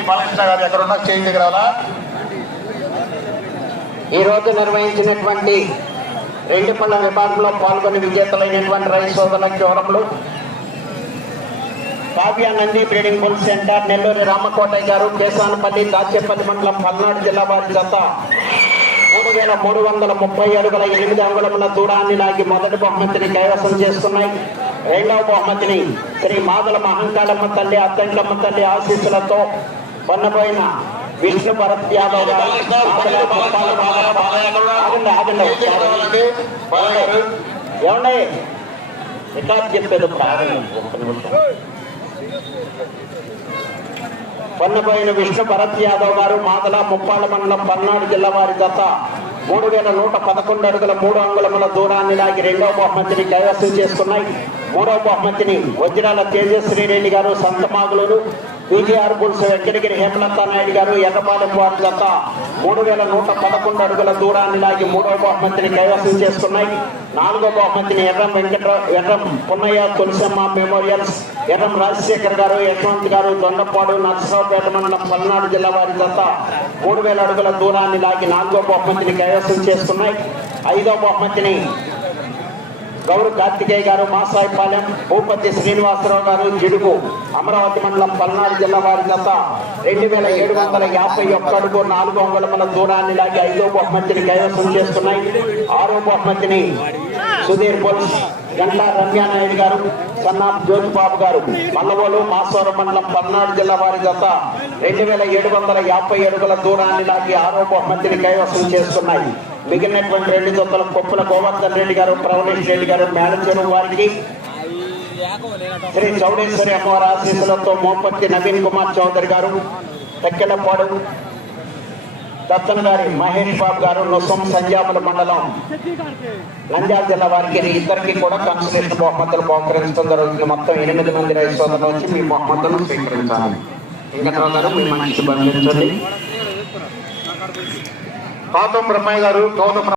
రెడ్డి బాలకృష్ణ గారు ఎక్కడ ఉన్నా దగ్గర ఈ రోజు నిర్వహించినటువంటి రెండు పళ్ళ విభాగంలో పాల్గొని విజేతలైనటువంటి రైతు సోదరుల వివరములు Kavya Nandi breeding bull centre Nellore Ramakotaiah garu Kesanapalli Dachepalli మండలం పల్నాడు జిల్లా వారి జత. మూడు వేల మూడు వందల ముప్పై అడుగుల ఎనిమిది అంగుళముల దూరాన్ని లాగి మొదటి బహుమతిని కైవసం చేస్తున్నాయి రెండవ బహుమతిని శ్రీ మాదల మహంకాళమ్మ తల్లి అత్తంట్లమ్మ తల్లి ఆశీస్సులతో పొన్నపోయిన విష్ణు భరత్ యాదవ్ ఏమండి? చెప్పేది ఒక్క నిమిషం. విష్ణు భరత్ యాదవ్ గారు మాదల ముప్పాళ్ళ మండలం పల్నాడు జిల్లా వారి జత మూడు వేల నూట పదకొండు అడుగుల మూడు అంగుళముల దూరాన్ని లాగి రెండవ బహుమతిని కైవసం చేసుకున్నాయి. మూడవ బహుమతిని వజ్రాల తేజస్వీ రెడ్డి గారు సంతమాగులూరు పీజీఆర్ బుల్స్ వెంకటగిరి హేమలత నాయుడు గారు ఎర్రపాలెం వారి గత మూడు వేల నూట పదకొండు అడుగుల దూరాన్ని లాగి మూడవ బహుమతిని కైవసం చేసుకున్నాయి. నాలుగో బహుమతిని ఎర్రం వెంకట ఎర్రం పున్నయ్య తులసమ్మ మెమోరియల్స్ ఎర్రం రాజశేఖర్ గారు యశ్వంత్ గారు దొండపాడు నరసరావుపేట మండలం పల్నాడు జిల్లా వారి గత మూడు వేల అడుగుల దూరాన్ని లాగి నాలుగో బహుమతిని కైవసం చేసుకున్నాయి. ఐదో బహుమతిని గౌరవ కార్తికేయ గారు మాసాయిపాలెం భూపతి శ్రీనివాసరావు గారు జిడుగు అమరావతి మండలం పల్నాడు జిల్లా వారి జత రెండు వేల ఏడు వందల యాభై ఒక్క అడుగు నాలుగు అంగుళముల దూరాన్ని లాగి ఐదో బహుమతిని కైవసం చేస్తున్నాయి ఆరో బహుమతిని సుధీర్ పోలీస్ గంటా రమ్యానాయుడు గారు సన్నా జ్యోతిబాబు గారు మల్లవోలు మాసవరం మండలం పల్నాడు జిల్లా వారి జత రెండు వేల ఏడు వందల యాభై అడుగుల దూరాన్ని లాగి ఆరో బహుమతిని కైవసం చేస్తున్నాయి. మిగిలినటువంటి రెండు దొంగల కొప్పుల గోవర్ధన్ రెడ్డి గారు ప్రవణేష్ రెడ్డి గారు మేనేజర్ వారికి శ్రీ చౌడేశ్వరి అమ్మవారి ఆశీస్సులతో మోపత్తి నవీన్ కుమార్ చౌదరి గారు తెక్కెలపాడు దత్తన్ గారి మహేష్ బాబు గారు నొసం సంజాముల మండలం నంద్యాల జిల్లా వారికి ఇద్దరికి కూడా కన్సలేషన్ బహుమతులు బహుకరించడం జరుగుతుంది. మొత్తం ఎనిమిది మంది రైతు సోదరులు వచ్చి మీ బహుమతులను స్వీకరించాలి. వెంకట్రావు గారు మీ మనిషి బంధించండి బ్రహ్మయ్య గారు కౌన